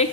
1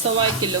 1.25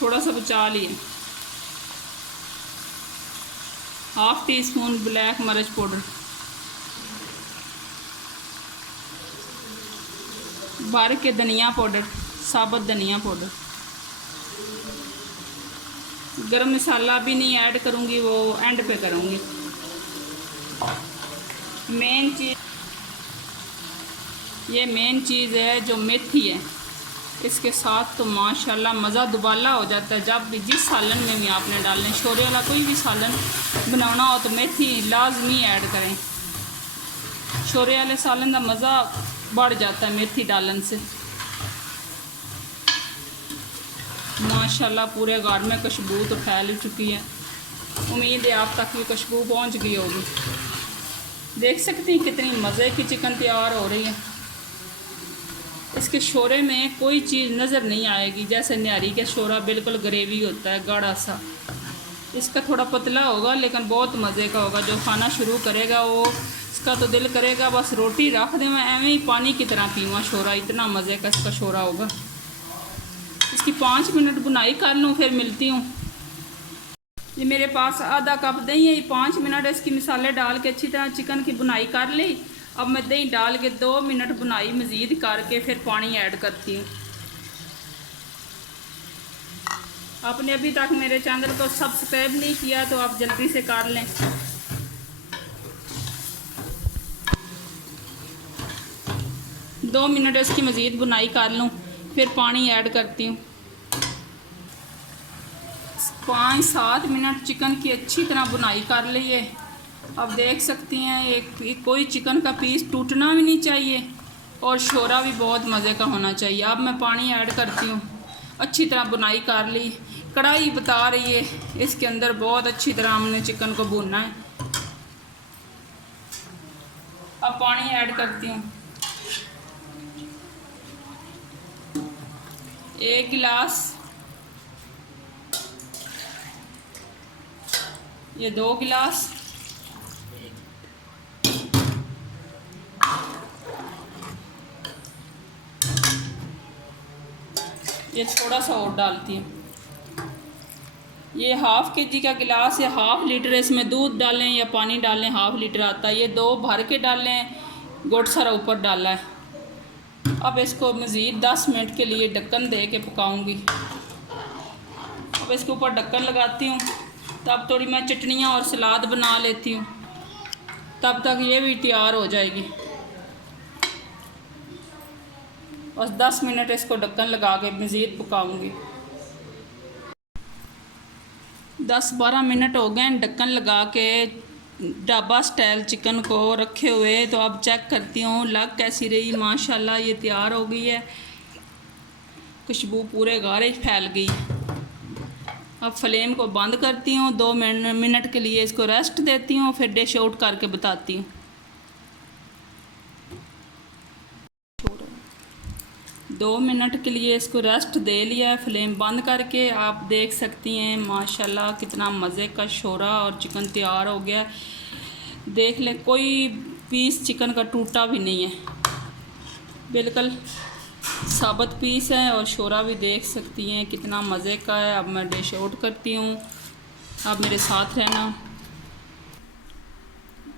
थोड़ा सा बचा लिए। हाफ टी स्पून ब्लैक मिर्च पाउडर, भर के धनिया पाउडर, साबुत धनिया पाउडर। गरम मसाला भी नहीं ऐड करूँगी, वो एंड पे करूँगी। मेन चीज़, ये मेन चीज़ है जो मेथी है, इसके साथ तो माशाल्लाह मज़ा दुबाला हो जाता है। जब भी जिस सालन में भी आपने डालने, शोरे वाला कोई भी सालन बनाना हो तो मेथी लाजमी ऐड करें। शोरे वाले सालन का मज़ा बढ़ जाता है मेथी डालन से। माशाल्लाह पूरे घर में खुशबू तो फैल चुकी है। उम्मीद है आप तक ये खुशबू पहुंच गई होगी। देख सकती हैं कितनी मज़े की चिकन तैयार हो रही है। इसके शोरे में कोई चीज़ नज़र नहीं आएगी, जैसे न्यारी के शोरा बिल्कुल ग्रेवी होता है गाढ़ा सा। इसका थोड़ा पतला होगा लेकिन बहुत मज़े का होगा। जो खाना शुरू करेगा वो इसका तो दिल करेगा बस रोटी रख दें, मैं एवं ही पानी की तरह पीऊँ शोरा। इतना मज़े का इसका शोरा होगा। इसकी 5 मिनट बुनाई कर लूँ, फिर मिलती हूँ। ये मेरे पास आधा कप दही है। ये 5 मिनट इसकी मसाले डाल के अच्छी तरह चिकन की बुनाई कर ली। अब मैं दही डाल के 2 मिनट बुनाई मज़ीद करके फिर पानी ऐड करती हूँ। आपने अभी तक मेरे चैनल को सब्सक्राइब नहीं किया तो आप जल्दी से कर लें। दो मिनट इसकी मज़ीद बुनाई कर लूँ, फिर पानी ऐड करती हूँ। 5-7 मिनट चिकन की अच्छी तरह बुनाई कर ली है। अब देख सकती हैं एक कोई चिकन का पीस टूटना भी नहीं चाहिए और शोरा भी बहुत मज़े का होना चाहिए। अब मैं पानी ऐड करती हूँ। अच्छी तरह बुनाई कर ली। कढ़ाई बता रही है, इसके अंदर बहुत अच्छी तरह हमने चिकन को भूनना है। अब पानी ऐड करती हूँ। 1 गिलास, ये 2 गिलास, ये थोड़ा सा और डालती हूँ। ये हाफ़ केजी का गिलास है, हाफ़ लीटर। इसमें दूध डालें या पानी डालें, हाफ़ लीटर आता है। ये 2 भर के डालें, गुड़ सारा ऊपर डाला है। अब इसको मज़ीद 10 मिनट के लिए ढक्कन दे के पकाऊंगी। अब इसके ऊपर ढक्कन लगाती हूँ। तब थोड़ी मैं चटनियाँ और सलाद बना लेती हूँ, तब तक ये भी तैयार हो जाएगी। बस 10 मिनट इसको ढक्कन लगा के मज़ीद पकाऊंगी। 10-12 मिनट हो गए ढक्कन लगा के ढाबा स्टाइल चिकन को रखे हुए। तो अब चेक करती हूँ लग कैसी रही। माशाल्लाह ये तैयार हो गई है। खुशबू पूरे गारे फैल गई। अब फ्लेम को बंद करती हूँ। 2 मिनट के लिए इसको रेस्ट देती हूँ, फिर डिश आउट करके बताती हूँ। 2 मिनट के लिए इसको रेस्ट दे लिया है फ्लेम बंद करके। आप देख सकती हैं माशाल्लाह कितना मज़े का शोरा और चिकन तैयार हो गया। देख लें कोई पीस चिकन का टूटा भी नहीं है, बिल्कुल साबुत पीस है। और शोरा भी देख सकती हैं कितना मज़े का है। अब मैं डिश आउट करती हूँ, आप मेरे साथ रहना।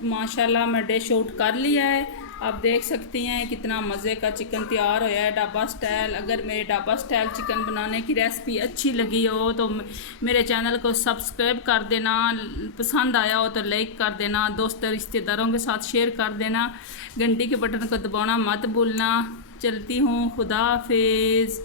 माशाल्लाह मैं डिश आउट कर लिया है। आप देख सकती हैं कितना मज़े का चिकन तैयार होया है ढाबा स्टाइल। अगर मेरे ढाबा स्टाइल चिकन बनाने की रेसिपी अच्छी लगी हो तो मेरे चैनल को सब्सक्राइब कर देना। पसंद आया हो तो लाइक कर देना। दोस्त रिश्तेदारों के साथ शेयर कर देना। घंटी के बटन को दबाना मत भूलना। चलती हूँ, खुदा हाफिज़।